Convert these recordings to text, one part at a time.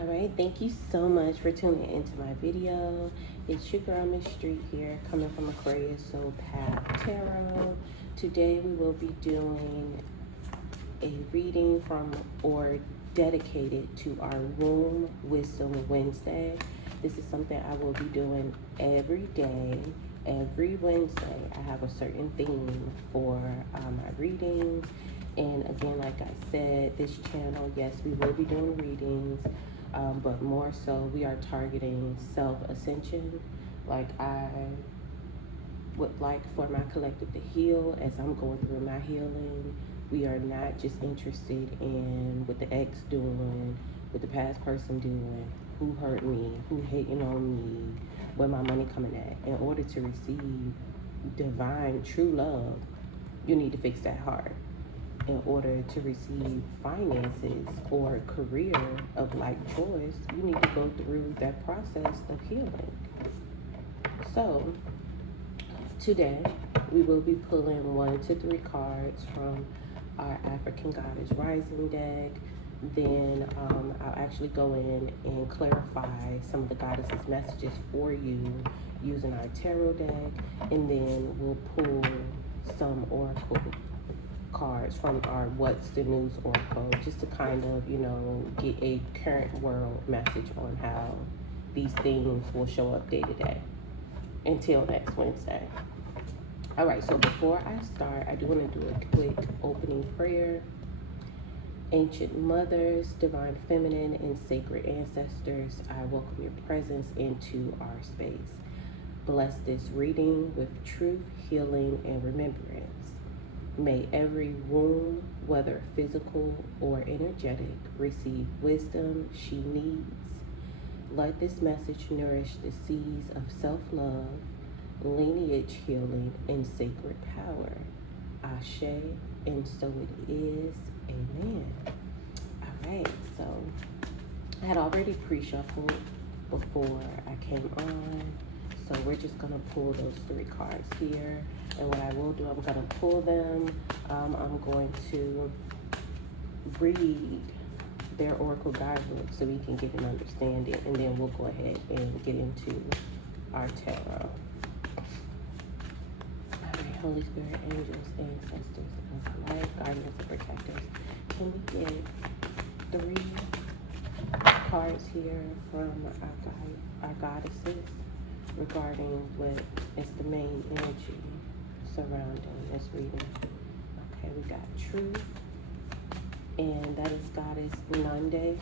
All right, thank you so much for tuning into my video. It's your girl, Miss Street here, coming from Aquarius Soul Path Tarot. Today we will be doing a reading from or dedicated to our Womb Wisdom Wednesday. This is something I will be doing every day. Every Wednesday, I have a certain theme for my readings. And again, like I said, this channel, yes, we will be doing readings, but more so we are targeting self-ascension. Like I would like for my collective to heal as I'm going through my healing. We are not just interested in what the ex doing, what the past person doing, who hurt me, who hating on me, where my money coming at. In order to receive divine true love, you need to fix that heart. In order to receive finances or a career of like choice, you need to go through that process of healing. So today we will be pulling 1 to 3 cards from our African Goddess Rising deck. Then I'll actually go in and clarify some of the goddess's messages for you using our tarot deck, and then we'll pull some oracle cards from our What's the News Oracle, just to kind of, you know, get a current world message on how these things will show up day to day until next Wednesday. All right, so before I start, I do want to do a quick opening prayer. Ancient mothers, divine feminine, and sacred ancestors, I welcome your presence into our space. Bless this reading with truth, healing, and remembrance. May every womb, whether physical or energetic, receive wisdom she needs. Let this message nourish the seeds of self-love, lineage healing, and sacred power. Ashe, and so it is. Amen. All right, so I had already pre-shuffled before I came on. So we're just gonna pull those 3 cards here. And what I will do, I'm gonna pull them. I'm going to read their oracle guidebook so we can get an understanding, and then we'll go ahead and get into our tarot. All right, Holy Spirit, angels, ancestors of life, guardians, and protectors. Can we get 3 cards here from our goddesses regarding what is the main energy surrounding this reading? Okay, we got truth, and that is Goddess Nande.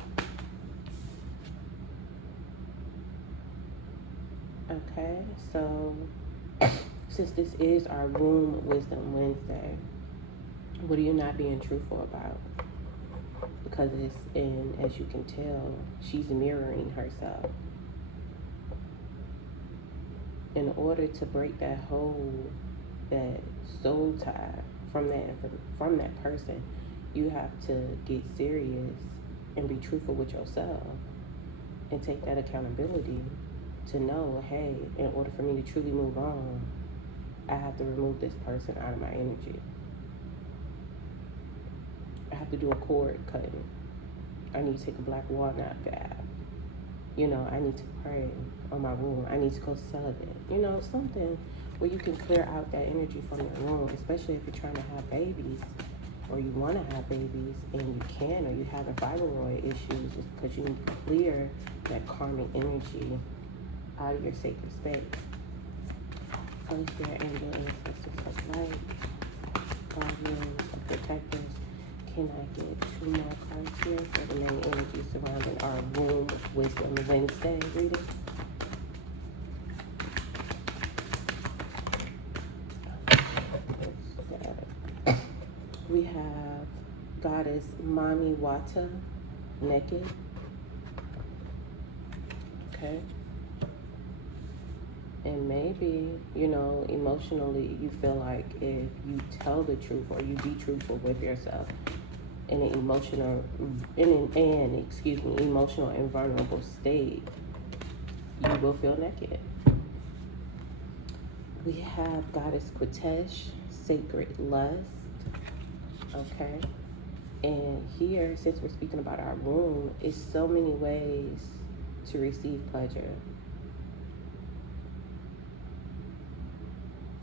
Okay, so since this is our Womb Wisdom Wednesday, what are you not being truthful about? Because it's in, as you can tell, she's mirroring herself. In order to break that hold, that soul tie from that person, you have to get serious and be truthful with yourself and take that accountability to know, hey, in order for me to truly move on, I have to remove this person out of my energy. I have to do a cord cutting. I need to take a black walnut bath. You know, I need to pray on my womb. I need to go celibate. You know, something where you can clear out that energy from your womb, especially if you're trying to have babies or you want to have babies and you can, or you have fibroid issues, it's because you need to clear that karmic energy out of your sacred space. Holy Spirit, angel, ancestors of light, guardians, and protectors. Can I get 2 more cards here for the main energy surrounding our Womb Wisdom Wednesday reading? We have Goddess Mami Wata, naked. Okay. And maybe, you know, emotionally, you feel like if you tell the truth or you be truthful with yourself in an emotional and vulnerable state, you will feel naked. We have Goddess Quitesh, sacred lust. Okay. And here, since we're speaking about our womb, it's so many ways to receive pleasure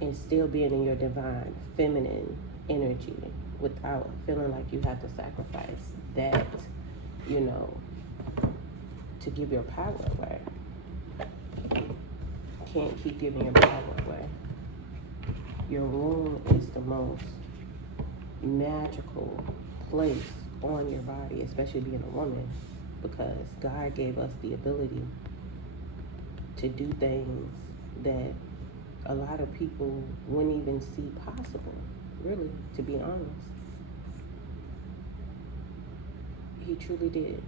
and still being in your divine feminine energy without feeling like you have to sacrifice that, you know, to give your power away. Can't keep giving your power away. Your womb is the most magical place on your body, especially being a woman, because God gave us the ability to do things that a lot of people wouldn't even see possible, really, to be honest. He truly did.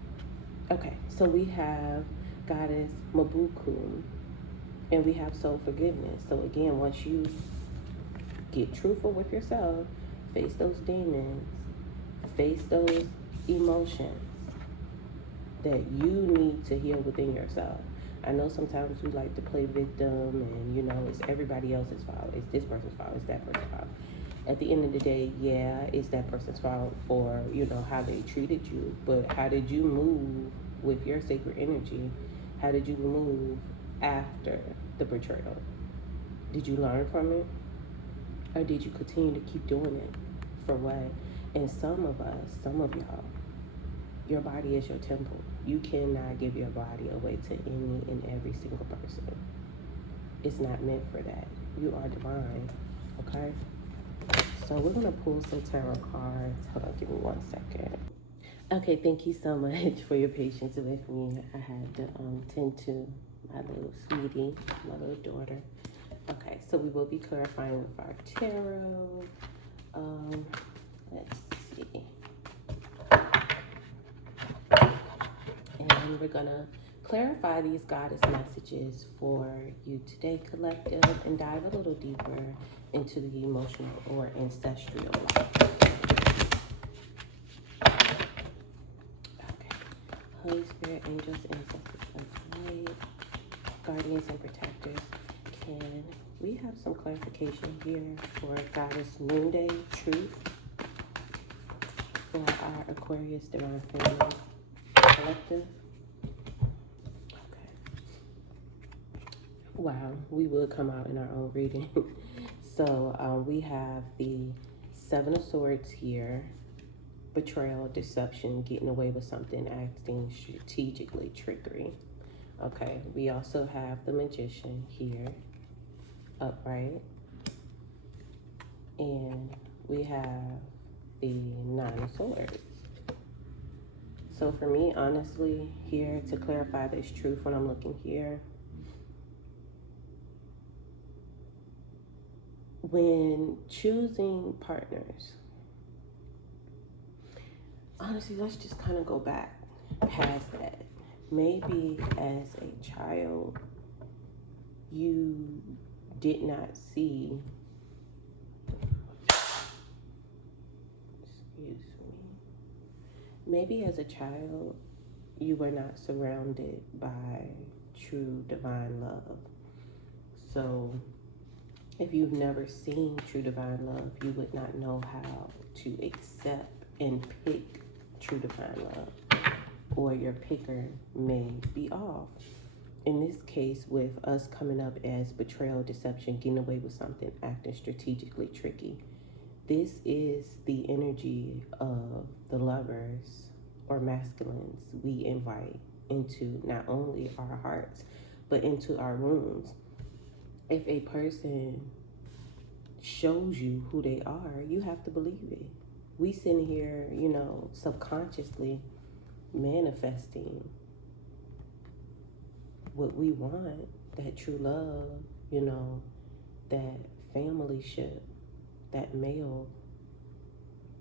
Okay, so we have Goddess Mabuku, and we have soul forgiveness. So again, once you get truthful with yourself, face those demons, face those emotions that you need to heal within yourself. I know sometimes we like to play victim and, you know, it's everybody else's fault. It's this person's fault. It's that person's fault. At the end of the day, yeah, it's that person's fault for, you know, how they treated you. But how did you move with your sacred energy? How did you move after the betrayal? Did you learn from it? Or did you continue to keep doing it? For what? And some of y'all, your body is your temple. You cannot give your body away to any and every single person. It's not meant for that. You are divine, okay? So we're gonna pull some tarot cards. Hold on, give me 1 second. Okay, thank you so much for your patience with me. I had to tend to my little sweetie, my little daughter. Okay, so we will be clarifying with our tarot. Let's see. And we're gonna clarify these goddess messages for you today, collective, and dive a little deeper into the emotional or ancestral life. Okay. Holy Spirit, angels, ancestors of light, guardians and protectors, can we have some clarification here for Goddess Noonday Truth for our Aquarius Divine Family Collective? Wow, we will come out in our own reading. So we have the Seven of Swords here. Betrayal, deception, getting away with something, acting strategically, trickery. Okay, we also have the Magician here, upright. And we have the Nine of Swords. So for me, honestly, here to clarify this truth when I'm looking here, when choosing partners, honestly, let's just kind of go back past that. Maybe as a child, you did not see, excuse me, maybe as a child, you were not surrounded by true divine love. So if you've never seen true divine love, you would not know how to accept and pick true divine love, or your picker may be off. In this case, with us coming up as betrayal, deception, getting away with something, acting strategically tricky, this is the energy of the lovers or masculines we invite into not only our hearts, but into our wombs. If a person shows you who they are, you have to believe it. We sitting here, you know, subconsciously manifesting what we want, that true love, you know, that familyship, that male,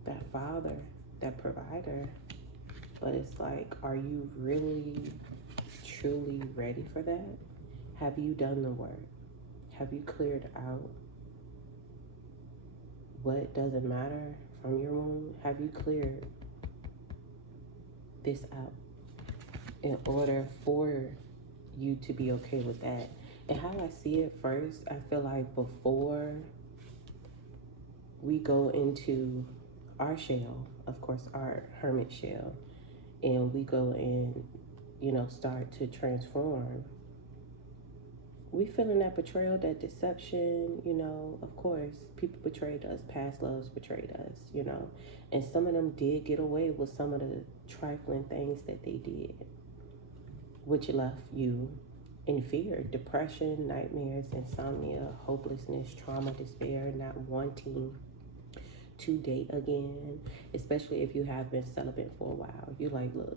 that father, that provider. But it's like, are you really, truly ready for that? Have you done the work? Have you cleared out what doesn't matter from your womb? Have you cleared this out in order for you to be okay with that? And how I see it first, I feel like before we go into our shell, of course, our hermit shell, and we go and, you know, start to transform, we feeling that betrayal, that deception, you know. Of course, people betrayed us, past loves betrayed us, you know, and some of them did get away with some of the trifling things that they did, which left you in fear, depression, nightmares, insomnia, hopelessness, trauma, despair, not wanting to date again, especially if you have been celibate for a while. You're like, look,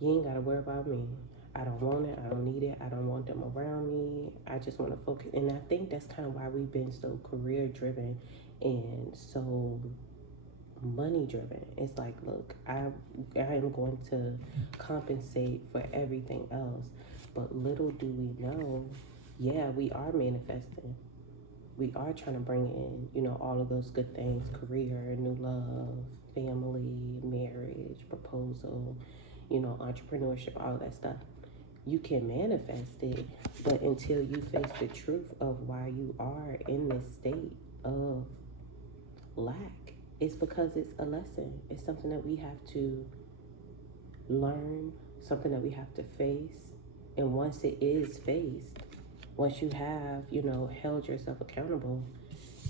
you ain't gotta worry about me. I don't want it. I don't need it. I don't want them around me. I just want to focus. And I think that's kind of why we've been so career driven and so money driven. It's like, look, I am going to compensate for everything else. But little do we know, yeah, we are manifesting. We are trying to bring in, you know, all of those good things: career, new love, family, marriage, proposal, you know, entrepreneurship, all of that stuff. You can manifest it, but until you face the truth of why you are in this state of lack, it's because it's a lesson. It's something that we have to learn, something that we have to face. And once it is faced, once you have, you know, held yourself accountable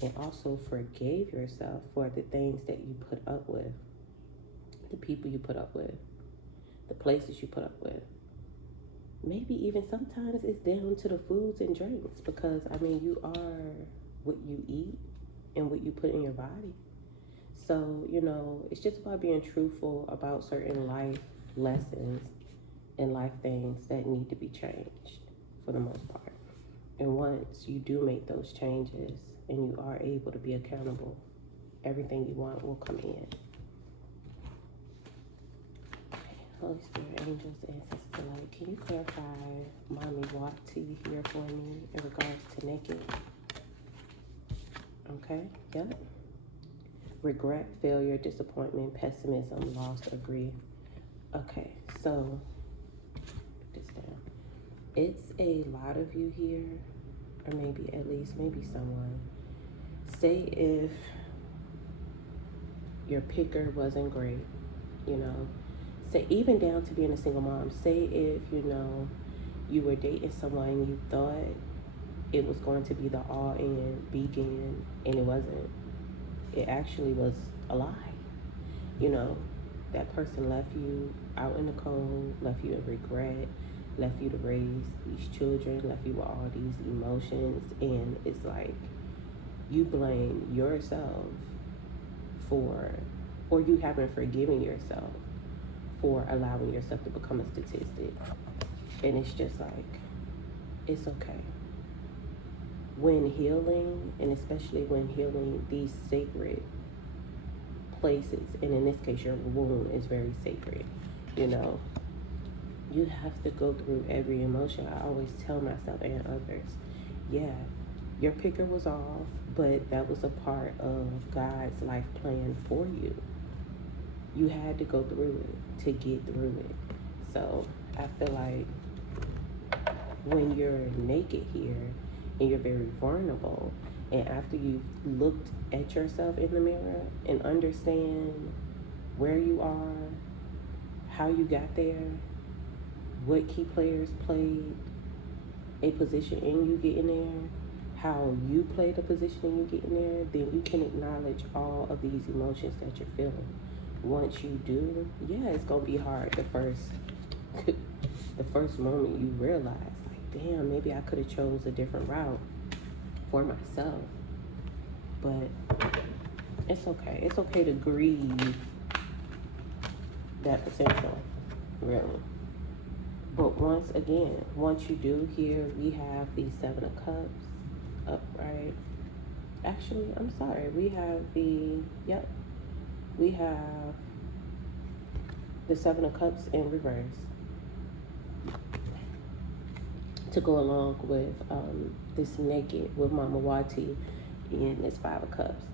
and also forgave yourself for the things that you put up with, the people you put up with, the places you put up with, maybe even sometimes it's down to the foods and drinks, because I mean, you are what you eat and what you put in your body. So, you know, it's just about being truthful about certain life lessons and life things that need to be changed for the most part. And once you do make those changes and you are able to be accountable, everything you want will come in. Holy Spirit, angels, ancestors alike, can you clarify Mommy Wati here for me in regards to naked? Okay, yep. Regret, failure, disappointment, pessimism, loss, or grief. Okay, so put this down. It's a lot of you here, or maybe at least maybe someone. Say if your picker wasn't great, you know. Say even down to being a single mom. Say if, you know, you were dating someone and you thought it was going to be the all-in begin, and it wasn't. It actually was a lie. You know, that person left you out in the cold, left you in regret, left you to raise these children, left you with all these emotions, and it's like you blame yourself for, or you haven't forgiven yourself for allowing yourself to become a statistic. And it's just like, it's okay. When healing, and especially when healing these sacred places, and in this case your womb is very sacred, you know, you have to go through every emotion. I always tell myself and others, yeah, your picker was off, but that was a part of God's life plan for you. You had to go through it to get through it. So I feel like when you're naked here and you're very vulnerable, and after you've looked at yourself in the mirror and understand where you are, how you got there, what key players played a position in you getting there, how you played a position in you getting there, then you can acknowledge all of these emotions that you're feeling. Once you do, yeah, it's gonna be hard the first the first moment you realize, like, damn, maybe I could have chose a different route for myself. But it's okay. It's okay to grieve that potential, really. But once again, once you do, here we have the Seven of Cups upright. Actually, I'm sorry. We have the, yep, we have the Seven of Cups in reverse to go along with this naked with Mama Wati in this Five of Cups,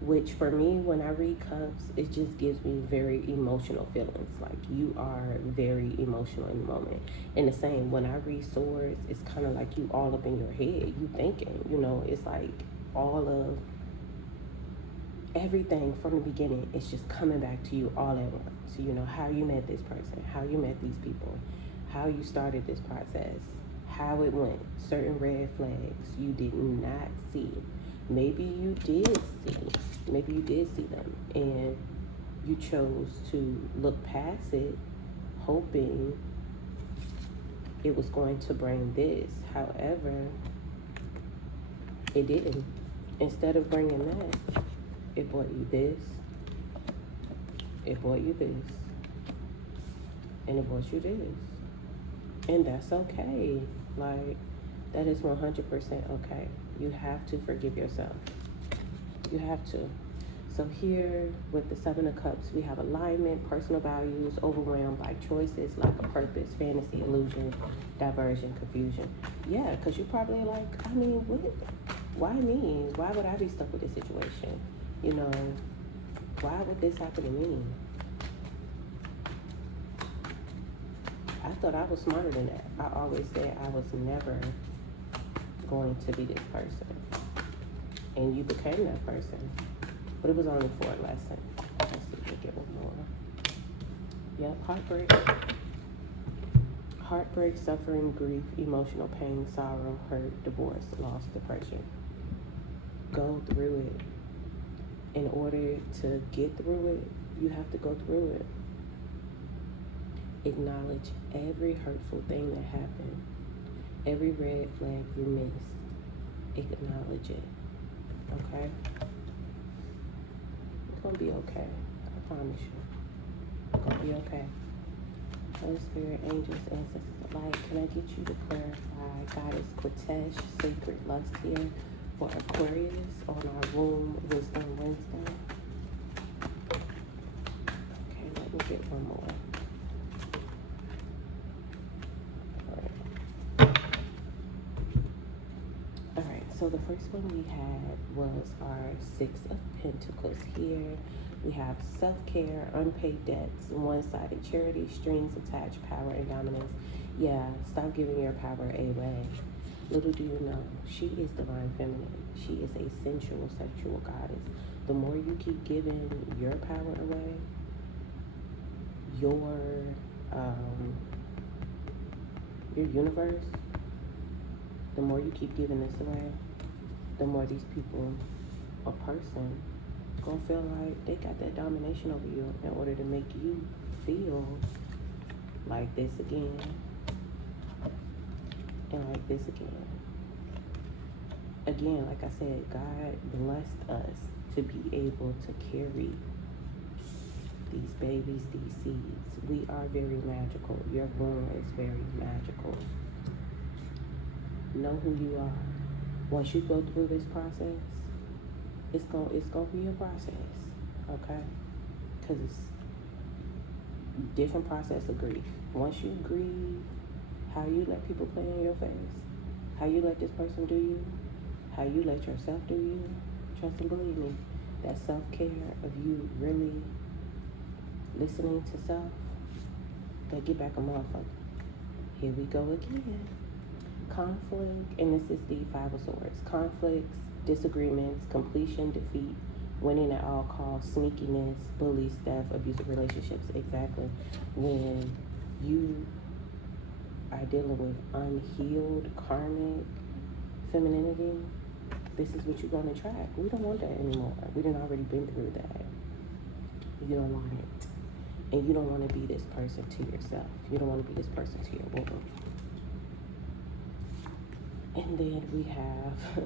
which for me, when I read cups, it just gives me very emotional feelings. Like, you are very emotional in the moment. And the same, when I read swords, it's kind of like you all up in your head, you thinking, you know, it's like all of everything from the beginning is just coming back to you all at once. You know, how you met this person, how you met these people, how you started this process, how it went, certain red flags you did not see. Maybe you did see them, and you chose to look past it, hoping it was going to bring this. However, it didn't. Instead of bringing that, it brought you this, it brought you this, and it brought you this. And that's okay. Like, that is 100% okay. You have to forgive yourself. You have to. So here with the Seven of Cups, we have alignment, personal values, overwhelmed by choices, lack of purpose, fantasy, illusion, diversion, confusion. Yeah, because you're probably like, I mean, what? Why me? Why would I be stuck with this situation? You know, why would this happen to me? I thought I was smarter than that. I always said I was never going to be this person. And you became that person. But it was only for a lesson. Let's see if we get one more. Yep, heartbreak. Heartbreak, suffering, grief, emotional pain, sorrow, hurt, divorce, loss, depression. Go through it. In order to get through it, you have to go through it. Acknowledge every hurtful thing that happened. Every red flag you missed. Acknowledge it. Okay? It's gonna be okay. I promise you. It's gonna be okay. Holy Spirit, angels, ancestors alike, can I get you to clarify Goddess Quatesh, sacred lust here for Aquarius on our womb wisdom Wednesday? Okay, let me get one more. Alright, so the first one we had was our Six of Pentacles here. We have self-care, unpaid debts, one-sided charity, strings attached, power and dominance. Yeah, stop giving your power away. Little do you know, she is divine feminine. She is a sensual, sexual goddess. The more you keep giving your power away, your universe, the more you keep giving this away, the more these people or person gonna feel like they got that domination over you in order to make you feel like this again and like this again. Again, like I said, God blessed us to be able to carry these babies, these seeds. We are very magical. Your womb is very magical. Know who you are. Once you go through this process, it's gonna be a process, okay? Because it's different process of grief. Once you grieve, how you let people play in your face, how you let this person do you, how you let yourself do you, trust and believe me, that self-care of you really listening to self, that get back a motherfucker. Here we go again. Conflict, and this is the Five of Swords. Conflicts, disagreements, completion, defeat, winning at all costs, sneakiness, bullies, theft, abusive relationships. Exactly. When you are dealing with unhealed, karmic femininity, this is what you're going to attract. We don't want that anymore. We done already been through that. You don't want it. And you don't want to be this person to yourself. You don't want to be this person to your woman. And then we have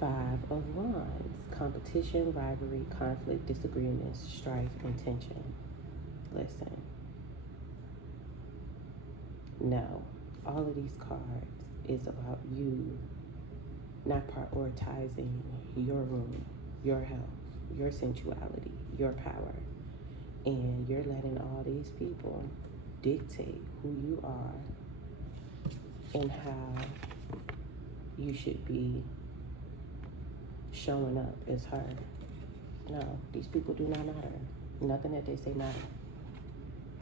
Five of Wands. Competition, rivalry, conflict, disagreements, strife, and tension. Listen. No. All of these cards is about you not prioritizing your room, your health, your sensuality, your power. And you're letting all these people dictate who you are and how you should be showing up as her. No, these people do not matter. Nothing that they say matter.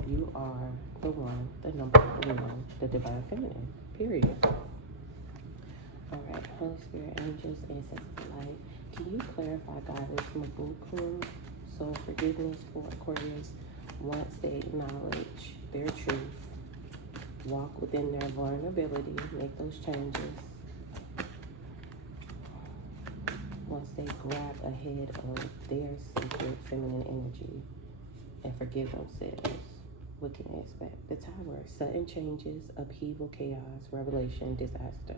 You are the one, the number one, the divine feminine. Period. All right, Holy Spirit, angels, ancestors, light. Can you clarify, Goddess Mabukun? So forgiveness for Aquarius once they acknowledge their truth, walk within their vulnerability, make those changes. Once they grab ahead of their sacred feminine energy and forgive themselves, what can they expect? The Tower, sudden changes, upheaval, chaos, revelation, disaster.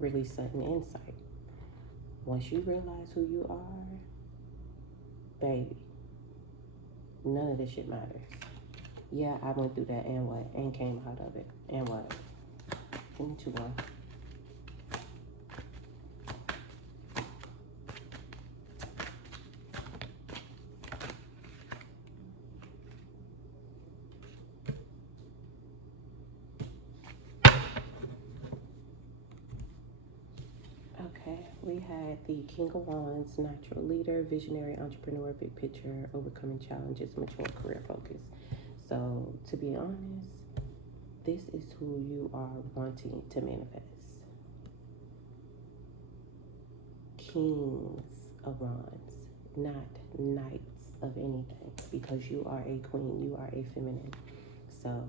Really sudden insight. Once you realize who you are, baby, none of this shit matters. Yeah, I went through that, and what? And came out of it, and what? Give me 2-1. Okay, we had the King of Wands, natural leader, visionary, entrepreneur, big picture, overcoming challenges, mature, career focus. So, to be honest, this is who you are wanting to manifest. Kings of Wands, not knights of anything, because you are a queen, you are a feminine. So,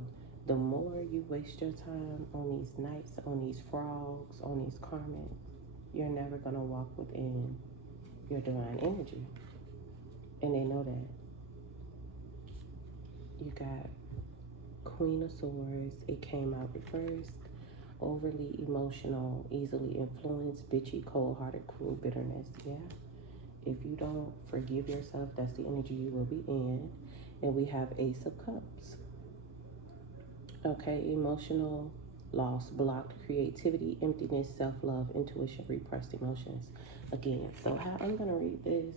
the more you waste your time on these knights, on these frogs, on these karmic, you're never going to walk within your divine energy. And they know that. You got Queen of Swords. It came out reversed. Overly emotional, easily influenced, bitchy, cold-hearted, cruel, bitterness. Yeah. If you don't forgive yourself, that's the energy you will be in. And we have Ace of Cups. Okay, emotional loss, blocked creativity, emptiness, self-love, intuition, repressed emotions. Again, so how I'm going to read this,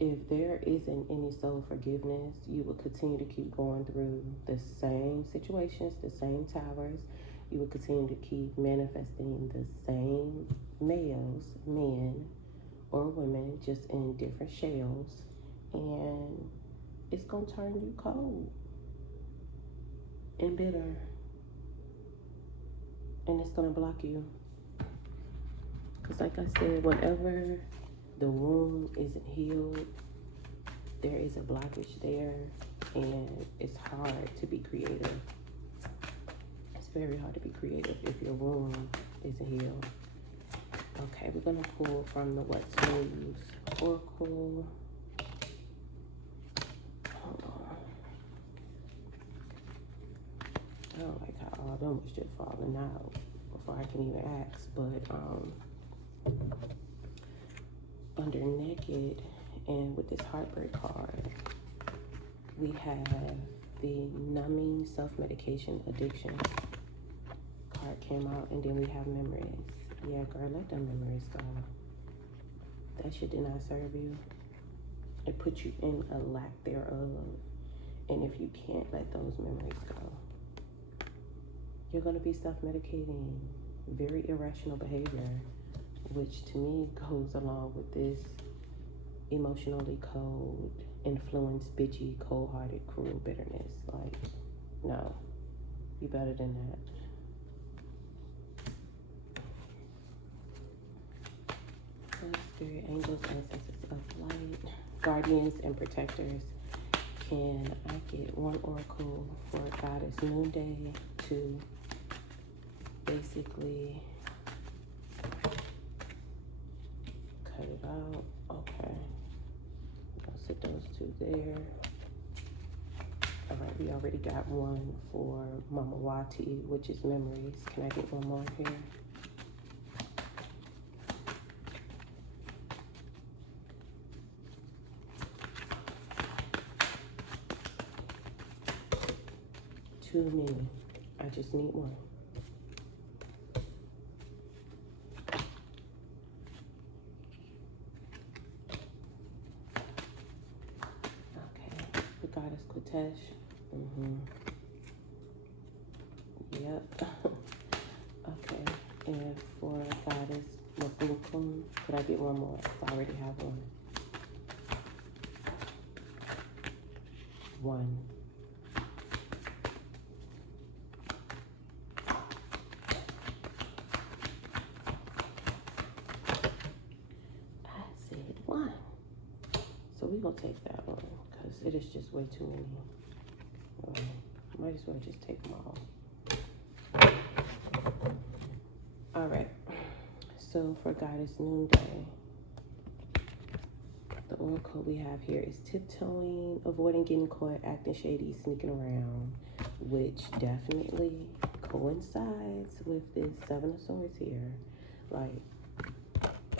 if there isn't any soul forgiveness, you will continue to keep going through the same situations, the same towers. You will continue to keep manifesting the same males, men, or women, just in different shells. And it's going to turn you cold and bitter. And it's going to block you. Because like I said, whenever the wound isn't healed, there is a blockage there, and it's hard to be creative. It's very hard to be creative if your wound isn't healed. Okay, we're going to pull from the What's News Oracle. Hold on. I don't like how all them was just falling out before I can even ask, but under Naked and with this Heartbreak card, we have the Numbing Self-Medication Addiction card came out, and then we have Memories. Yeah, girl, let them memories go. That shit did not serve you. It put you in a lack thereof. And if you can't let those memories go, you're going to be self-medicating very irrational behavior, which to me goes along with this emotionally cold, influenced, bitchy, cold-hearted, cruel bitterness. Like, no, you better than that. Spirit, angels, ancestors of light, guardians, and protectors. Can I get one oracle for Goddess Noonday to basically cut it out? Okay. I'll sit those two there. All right, we already got one for Mama Wati, which is Memories. Can I get one more here? Too many. I just need one. Okay, the Goddess Quitesh. Yep. Okay, and for Goddess Mabukun, could I get one more? I already have one. One. gonna take that one because it is just way too many. Might as well just take them all. All right. So for Goddess Noonday, the oracle we have here is tiptoeing, avoiding getting caught, acting shady, sneaking around, which definitely coincides with this Seven of Swords here. Like,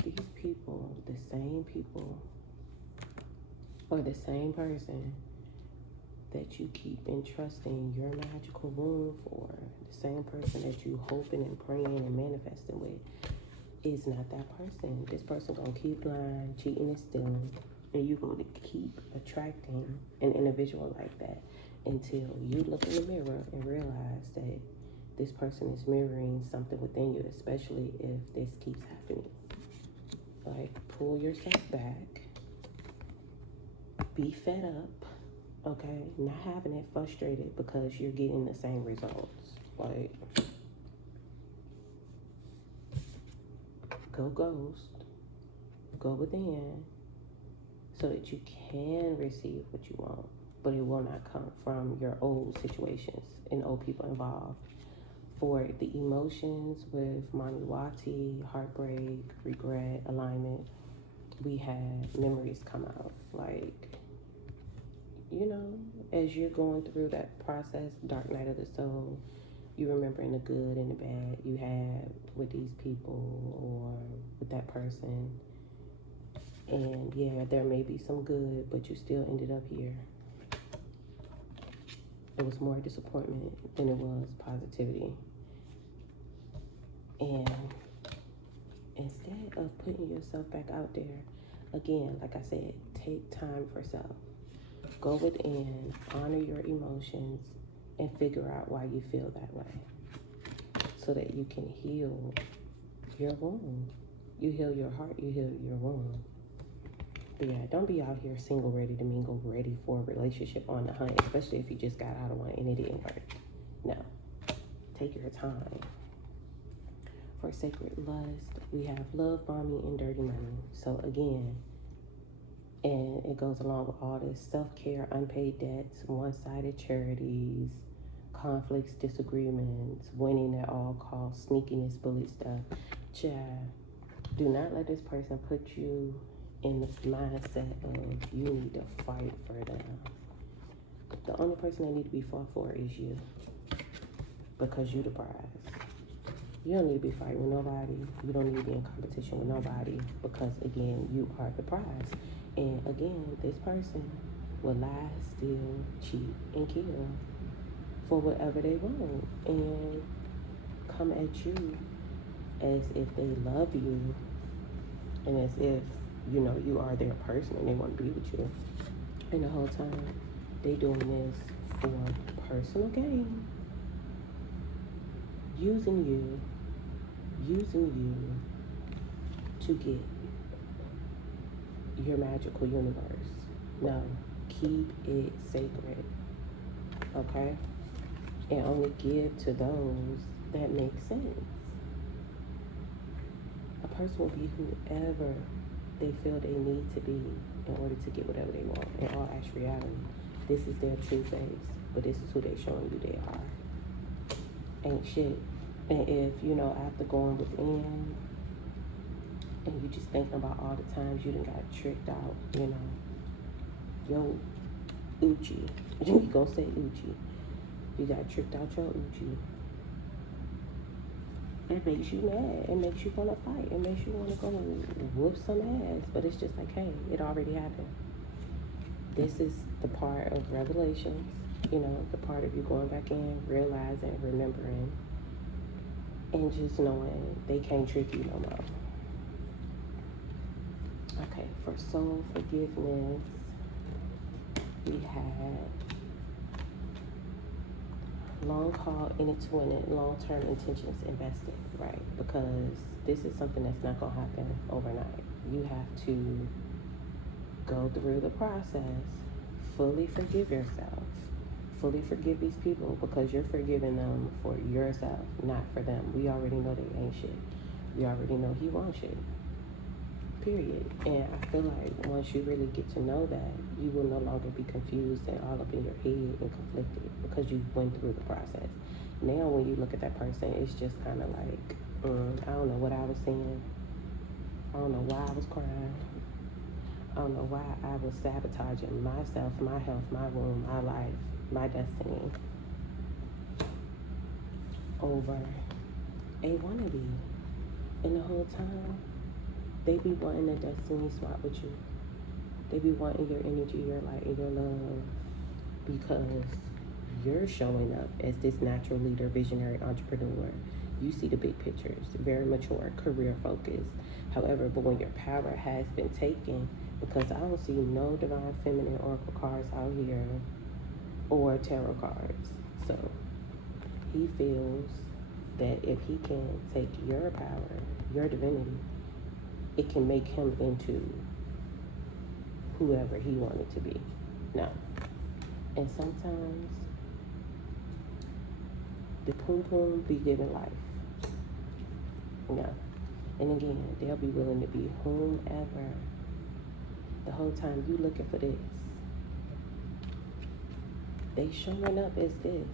these people, the same people, or the same person that you keep entrusting your magical room for, the same person that you hoping and praying and manifesting with, is not that person. This person gonna keep lying, cheating, and stealing, and you gonna keep attracting an individual like that until you look in the mirror and realize that this person is mirroring something within you, especially if this keeps happening. Like, pull yourself back, be fed up, okay? Not having it frustrated because you're getting the same results. Like, go ghost, go within, so that you can receive what you want, but it will not come from your old situations and old people involved. For the emotions with Maniwati, heartbreak, regret, alignment, we have memories come out. Like, you know, as you're going through that process, dark night of the soul, you remembering the good and the bad you had with these people or with that person. And yeah, there may be some good, but you still ended up here. It was more disappointment than it was positivity. And instead of putting yourself back out there, again, like I said, take time for self. Go within, honor your emotions, and figure out why you feel that way, so that you can heal your wound. You heal your heart, you heal your wound. But yeah, don't be out here single, ready to mingle, ready for a relationship on the hunt, especially if you just got out of one and it didn't work. No, take your time. For sacred lust, we have love bombing and dirty money. So again, and it goes along with all this self-care, unpaid debts, one-sided charities, conflicts, disagreements, winning at all costs, sneakiness, bully stuff. Child, do not let this person put you in this mindset of you need to fight for them. The only person that need to be fought for is you, because you the prize. You don't need to be fighting with nobody. You don't need to be in competition with nobody, because again, you are the prize. And again, this person will lie, steal, cheat, and kill for whatever they want, and come at you as if they love you, and as if, you know, you are their person and they want to be with you. And the whole time, they doing this for personal gain, using you to get your magical universe. No, keep it sacred, okay? And only give to those that make sense. A person will be whoever they feel they need to be in order to get whatever they want. In all actuality, this is their true face, but this is who they showing you they are. Ain't shit. And if, you know, after going within and you just thinking about all the times you done got tricked out, you know, yo, Uchi, you gonna say Uchi, you got tricked out your Uchi. It makes you mad. It makes you want to fight. It makes you want to go and whoop some ass. But it's just like, hey, it already happened. This is the part of revelations, you know, the part of you going back in, realizing, remembering, and just knowing they can't trick you no more. Okay, for soul forgiveness, we have long haul in it to win it, long-term intentions invested, right? Because this is something that's not gonna happen overnight. You have to go through the process, fully forgive yourself, fully forgive these people, because you're forgiving them for yourself, not for them. We already know they ain't shit. We already know he won't shit. period. And I feel like once you really get to know that, you will no longer be confused and all up in your head and conflicted because you went through the process. Now when you look at that person, it's just kind of like, I don't know what I was saying. I don't know why I was crying. I don't know why I was sabotaging myself, my health, my womb, my life, my destiny over a wannabe. And the whole time, they be wanting a destiny swap with you. They be wanting your energy, your light, and your love because you're showing up as this natural leader, visionary entrepreneur. You see the big pictures, very mature, career focused. However, but when your power has been taken, because I don't see no divine feminine oracle cards out here or tarot cards. So he feels that if he can take your power, your divinity, it can make him into whoever he wanted to be. No. And sometimes the poom poom be giving life. No. And again, they'll be willing to be whomever the whole time you looking for this. They showing up as this.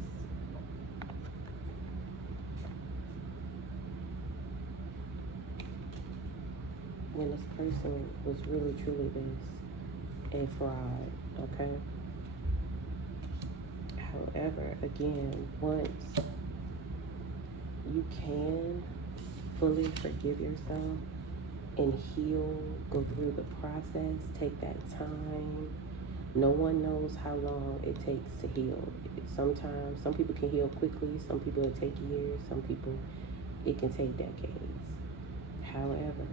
When this person was really truly this, a fraud, okay? However, again, once you can fully forgive yourself and heal, go through the process, take that time. No one knows how long it takes to heal. Sometimes, some people can heal quickly, some people it take years, some people it can take decades. However,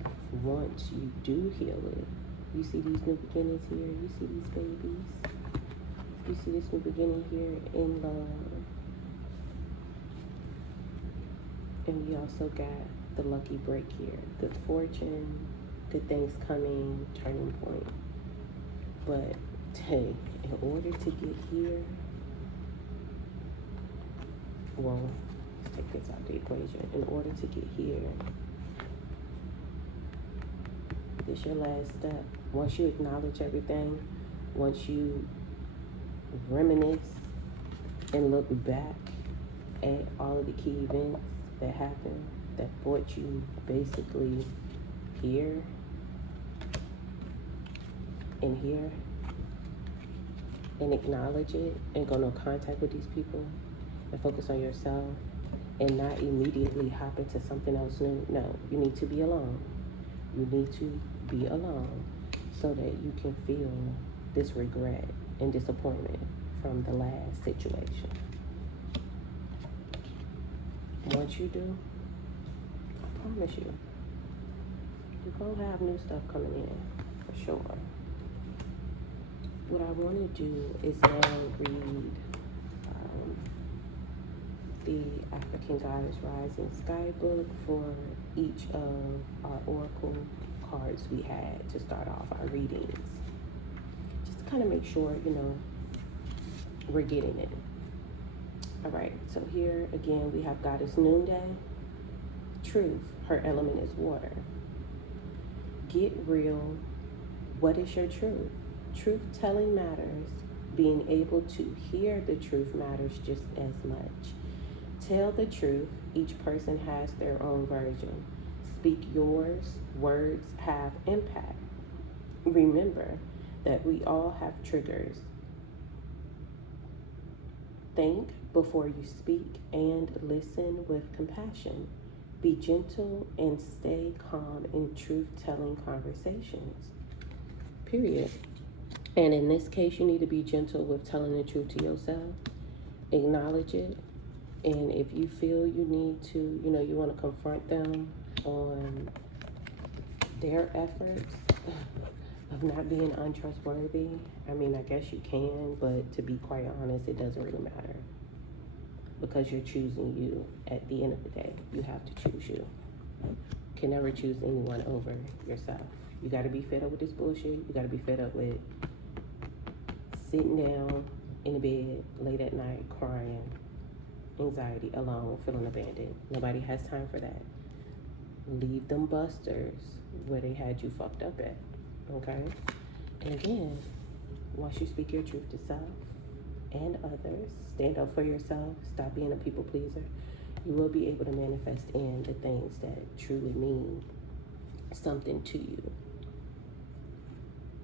once you do heal it, you see these new beginnings here, you see these babies, you see this new beginning here in love. And we also got the lucky break here. Good fortune, good things coming, turning point. But hey, in order to get here, well, let's take this out the equation. In order to get here, this is your last step. Once you acknowledge everything, once you reminisce and look back at all of the key events that happened that brought you basically here and here, and acknowledge it and go no contact with these people and focus on yourself and not immediately hop into something else new. No, you need to be alone. You need to be alone so that you can feel this regret and disappointment from the last situation. Once you do, I promise you, you're going to have new stuff coming in, for sure. What I want to do is now read the African Goddess Rising Sky book for each of our oracle cards we had to start off our readings. Just to kind of make sure, we're getting it. All right, so here again, we have Goddess Noonday. Truth, her element is water. Get real. What is your truth? Truth telling matters. Being able to hear the truth matters just as much. Tell the truth. Each person has their own version. Speak yours. Words have impact. Remember that we all have triggers. Think before you speak and listen with compassion. Be gentle and stay calm in truth-telling conversations. Period. And in this case, you need to be gentle with telling the truth to yourself. Acknowledge it. And if you feel you need to, you want to confront them on their efforts of not being untrustworthy, I guess you can, but to be quite honest, it doesn't really matter. Because you're choosing you at the end of the day. You have to choose you. You can never choose anyone over yourself. You got to be fed up with this bullshit. You got to be fed up with sitting down in the bed late at night, crying, anxiety, alone, feeling abandoned. Nobody has time for that. Leave them busters where they had you fucked up at. Okay? And again, once you speak your truth to self and others, stand up for yourself, stop being a people pleaser, you will be able to manifest in the things that truly mean something to you.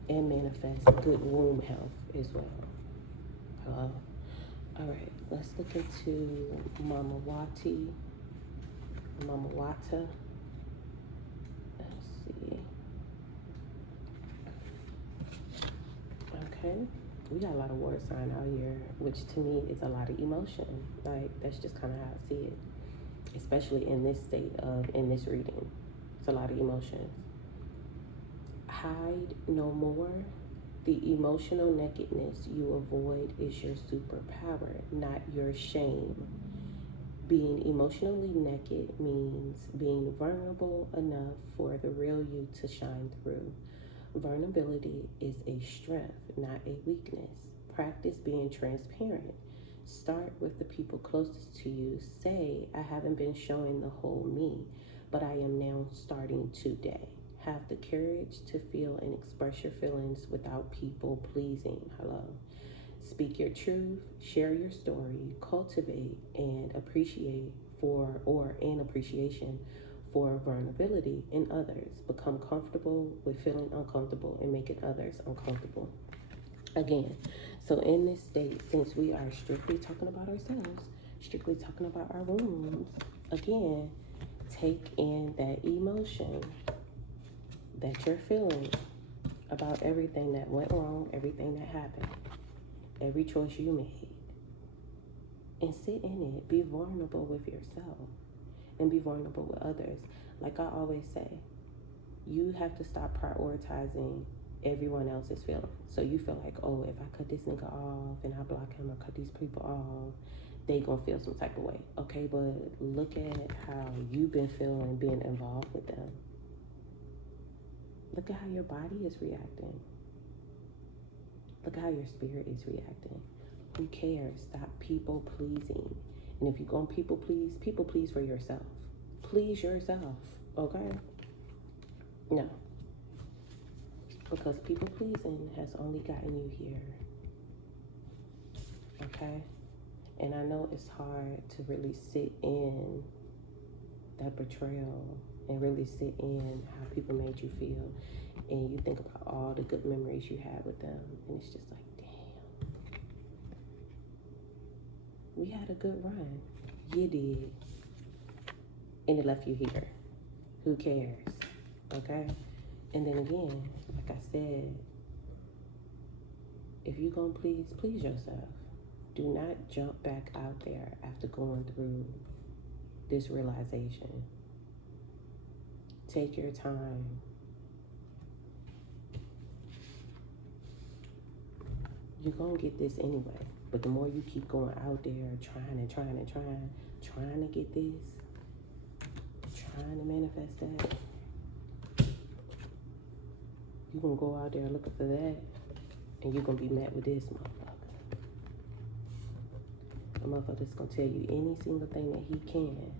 And manifest good womb health as well. All right, let's look into Mama Wata. Let's see. Okay, we got a lot of water sign out here, which to me is a lot of emotion. Like, that's just kind of how I see it, especially in this in this reading. It's a lot of emotions. Hide no more. The emotional nakedness you avoid is your superpower, not your shame. Being emotionally naked means being vulnerable enough for the real you to shine through. Vulnerability is a strength, not a weakness. Practice being transparent. Start with the people closest to you. Say, I haven't been showing the whole me, but I am now starting today. Have the courage to feel and express your feelings without people pleasing. Hello. Speak your truth, share your story, cultivate and appreciation for vulnerability in others. Become comfortable with feeling uncomfortable and making others uncomfortable. Again, so in this state, since we are strictly talking about ourselves, strictly talking about our wounds, again, take in that emotion that you're feeling about everything that went wrong, everything that happened, every choice you made, and sit in it. Be vulnerable with yourself and be vulnerable with others. Like I always say, you have to stop prioritizing everyone else's feelings. So you feel like, oh, if I cut this nigga off and I block him or cut these people off, they gonna feel some type of way. Okay, but look at how you've been feeling being involved with them. Look at how your body is reacting. Look at how your spirit is reacting. Who cares? Stop people pleasing. And if you're going to people please for yourself. Please yourself, okay? No. Because people pleasing has only gotten you here, okay? And I know it's hard to really sit in that betrayal and really sit in how people made you feel. And you think about all the good memories you had with them. And it's just like, damn. We had a good run. You did. And it left you here. Who cares? Okay? And then again, like I said, if you're going to please yourself. Do not jump back out there after going through this realization. Take your time. You're going to get this anyway. But the more you keep going out there trying to get this, trying to manifest that, you're going to go out there looking for that, and you're going to be met with this motherfucker. The motherfucker's going to tell you any single thing that he can.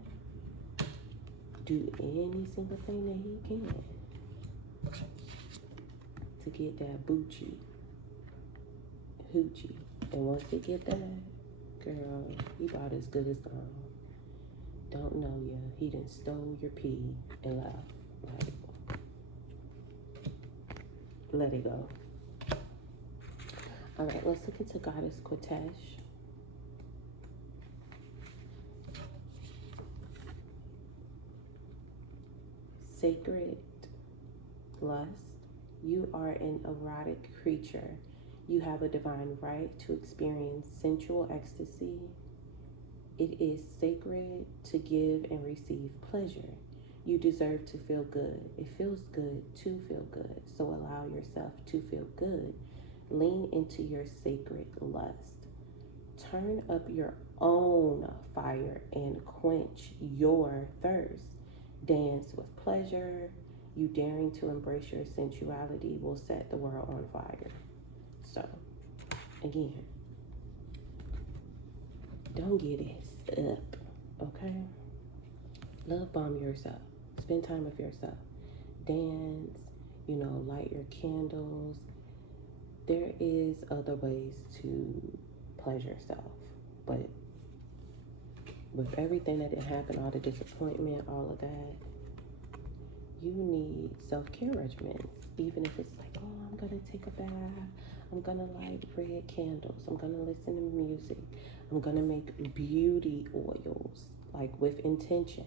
Do any single thing that he can to get that Bucci, hoochie. And once he get that, girl, he about as good as gone. Don't know ya. He done stole your pee and left. Like, let it go. All right, let's look into Goddess Quatesh. Sacred lust. You are an erotic creature. You have a divine right to experience sensual ecstasy. It is sacred to give and receive pleasure. You deserve to feel good. It feels good to feel good. So allow yourself to feel good. Lean into your sacred lust. Turn up your own fire and quench your thirst. Dance with pleasure. You daring to embrace your sensuality will set the world on fire. So, again, don't get it up, okay? Love bomb yourself, spend time with yourself. Dance, you know, light your candles. There is other ways to pleasure yourself, but with everything that did happen, all the disappointment, all of that, you need self-care regimens. Even if it's like, oh, I'm gonna take a bath, I'm gonna light red candles, I'm gonna listen to music, I'm gonna make beauty oils, like with intention,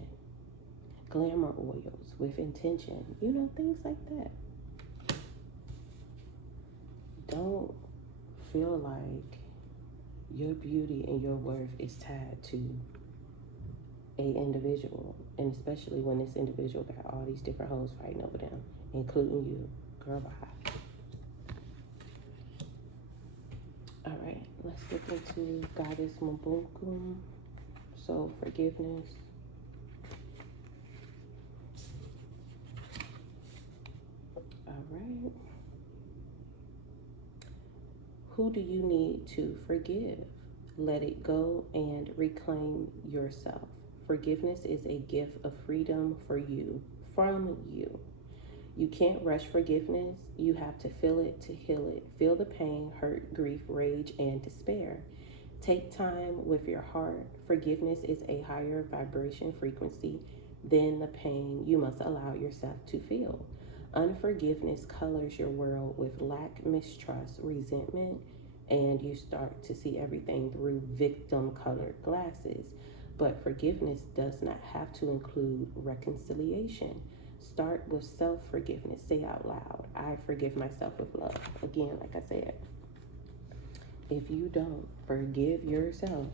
glamour oils with intention, you know, things like that. Don't feel like your beauty and your worth is tied to a individual, and especially when this individual got all these different hoes fighting over them, including you. Girl, bye. All right, let's look into Goddess Mbunku. So forgiveness. All right. Who do you need to forgive? Let it go and reclaim yourself. Forgiveness is a gift of freedom for you, from you. You can't rush forgiveness. You have to feel it to heal it. Feel the pain, hurt, grief, rage, and despair. Take time with your heart. Forgiveness is a higher vibration frequency than the pain you must allow yourself to feel. Unforgiveness colors your world with lack, mistrust, resentment, and you start to see everything through victim-colored glasses. But forgiveness does not have to include reconciliation. Start with self-forgiveness. Say out loud, I forgive myself with love. Again, like I said, if you don't forgive yourself,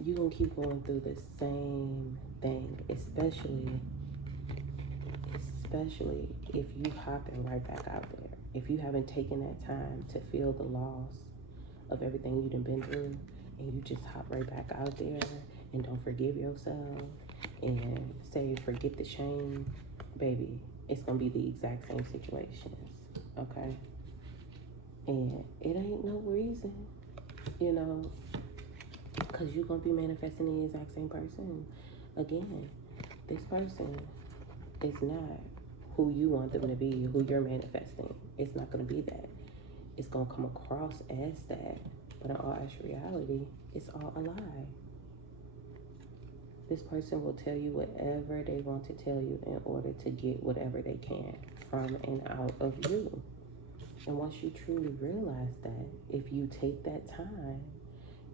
you're going to keep going through the same thing, especially if you hopping right back out there. If you haven't taken that time to feel the loss of everything you've been through, and you just hop right back out there and don't forgive yourself and say, forget the shame, baby, it's going to be the exact same situations, okay? And it ain't no reason, you know, because you're going to be manifesting the exact same person. Again, this person is not who you want them to be, who you're manifesting. It's not going to be that. It's going to come across as that. But in all actual reality, it's all a lie. This person will tell you whatever they want to tell you in order to get whatever they can from and out of you. And once you truly realize that, if you take that time,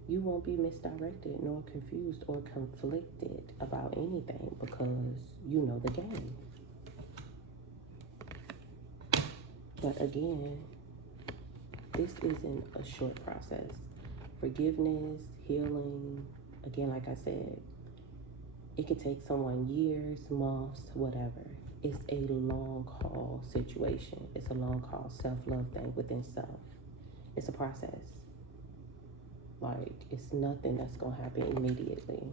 you won't be misdirected nor confused or conflicted about anything, because you know the game. But again, this isn't a short process. Forgiveness, healing, again, like I said, it could take someone years, months, whatever. It's a long haul situation. It's a long haul self-love thing within self. It's a process. Like, it's nothing that's going to happen immediately.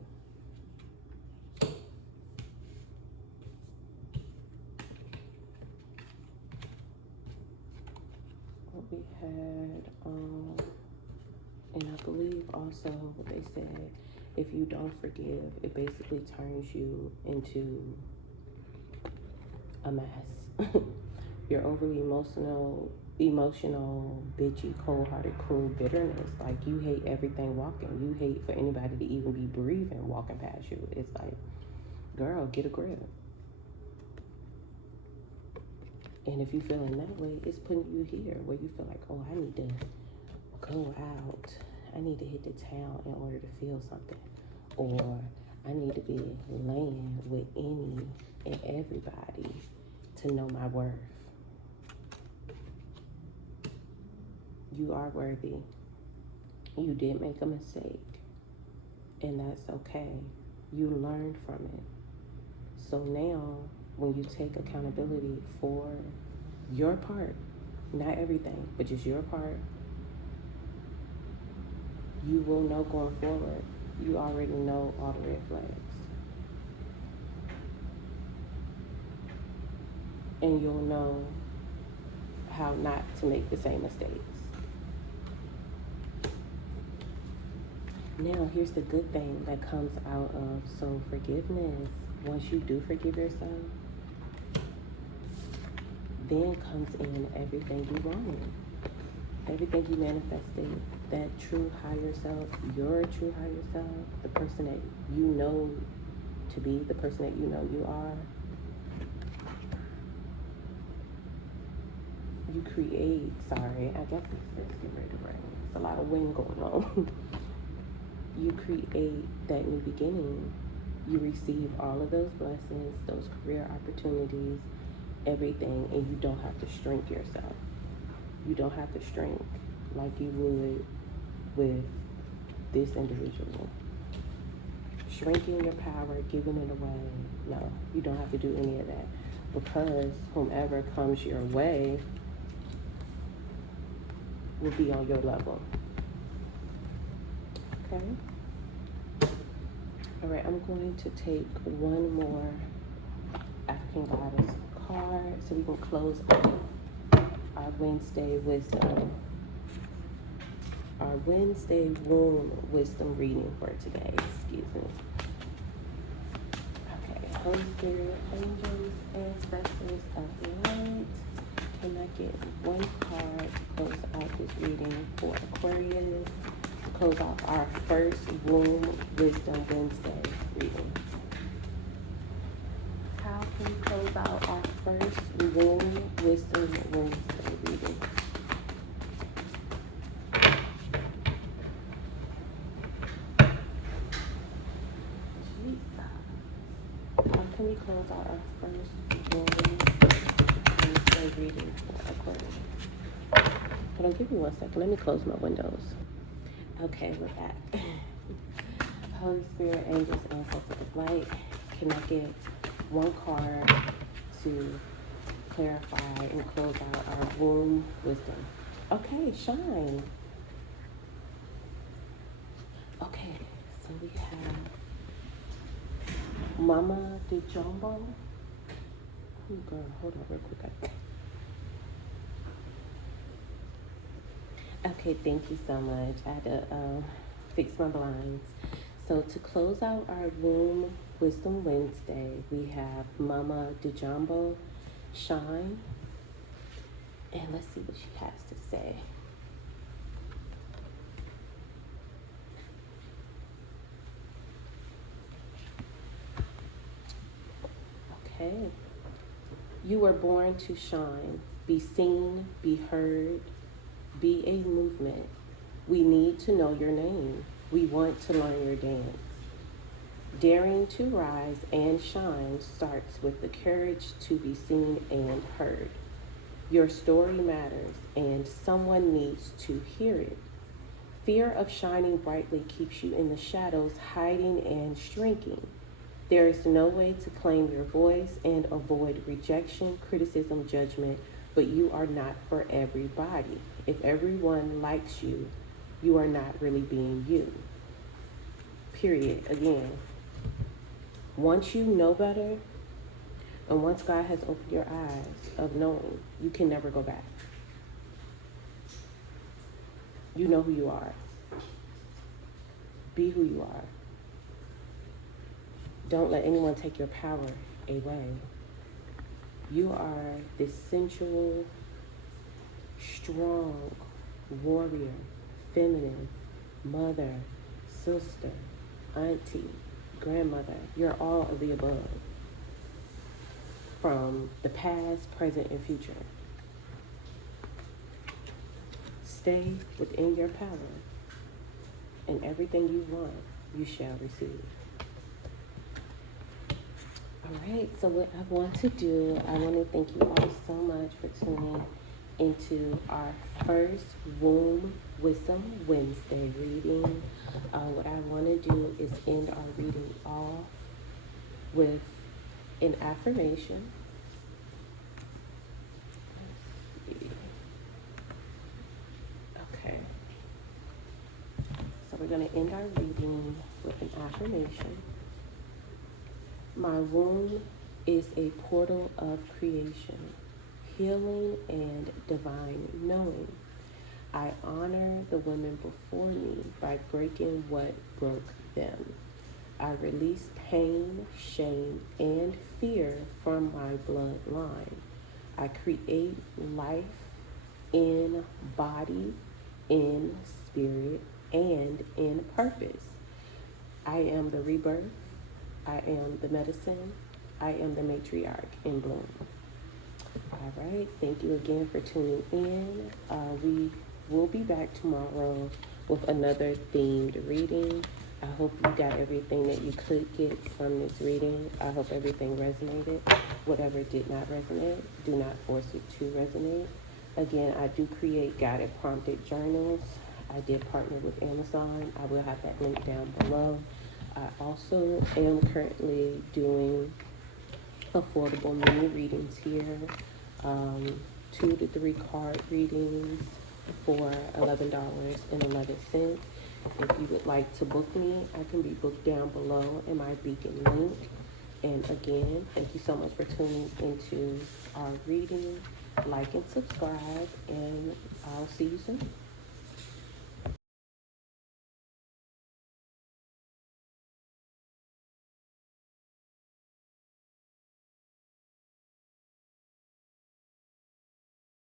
What we had, and I believe also what they said, if you don't forgive, it basically turns you into a mess. You're overly emotional, bitchy, cold-hearted, cruel bitterness. Like, you hate everything walking. You hate for anybody to even be breathing walking past you. It's like, girl, get a grip. And if you feel in that way, it's putting you here where you feel like, oh, I need to go out. I need to hit the town in order to feel something. Or I need to be laying with any and everybody to know my worth. You are worthy. You did make a mistake, and that's okay. You learned from it. So now, when you take accountability for your part, not everything, but just your part, you will know going forward. You already know all the red flags. And you'll know how not to make the same mistakes. Now, here's the good thing that comes out of forgiveness once you do forgive yourself, then comes in everything you wanted, everything you manifested, that true higher self, your true higher self, the person that you know to be, the person that you know you are. You create, sorry, I guess it's getting ready to rain. It's a lot of wind going on. You create that new beginning. You receive all of those blessings, those career opportunities, everything, and you don't have to shrink yourself. You don't have to shrink like you would with this individual. Shrinking your power, giving it away. No, you don't have to do any of that, because whomever comes your way will be on your level. Okay? All right, I'm going to take one more African Goddess card so we can close out our Wednesday wisdom, our Wednesday womb wisdom reading for today. Excuse me. Okay, Holy Spirit, angels, ancestors of light. Can I get one card to close out this reading for Aquarius? Close out our first womb wisdom Wednesday reading. How can we close out our first womb wisdom Wednesday reading? How can we close out our first womb Wednesday reading for Aquarius? Hold on, give me 1 second. Let me close my windows. Okay, we're back. Holy Spirit, angels, ancestors of light, can I get one card to clarify and close out our womb wisdom? Okay, shine. Okay, so we have Mama de Jumbo. Oh, girl, hold on real quick. Okay, thank you so much. I had to fix my blinds. So to close out our Womb Wisdom Wednesday, we have Mama DeJumbo Shine. And let's see what she has to say. Okay. You were born to shine. Be seen, be heard, be a movement. We need to know your name. We want to learn your dance. Daring to rise and shine starts with the courage to be seen and heard. Your story matters, and someone needs to hear it. Fear of shining brightly keeps you in the shadows, hiding and shrinking. There is no way to claim your voice and avoid rejection, criticism, judgment, but you are not for everybody. If everyone likes you, you are not really being you. Period. Again, once you know better, and once God has opened your eyes of knowing, you can never go back. You know who you are. Be who you are. Don't let anyone take your power away. You are this sensual, strong, warrior, feminine, mother, sister, auntie, grandmother. You're all of the above. From the past, present, and future. Stay within your power, and everything you want, you shall receive. All right, so what I want to do, I want to thank you all so much for tuning into our first Womb Wisdom Wednesday reading. What I want to do is end our reading off with an affirmation. Let's see. Okay. So we're going to end our reading with an affirmation. My womb is a portal of creation, healing, and divine knowing. I honor the women before me by breaking what broke them. I release pain, shame, and fear from my bloodline. I create life in body, in spirit, and in purpose. I am the rebirth. I am the medicine. I am the matriarch in bloom. All right. Thank you again for tuning in. We will be back tomorrow with another themed reading. I hope you got everything that you could get from this reading. I hope everything resonated. Whatever did not resonate, do not force it to resonate. Again, I do create guided prompted journals. I did partner with Amazon. I will have that link down below. I also am currently doing affordable mini readings here. 2 to 3 card readings for $11.11. If you would like to book me, I can be booked down below in my Beacon link. And again, thank you so much for tuning into our reading. Like and subscribe, and I'll see you soon.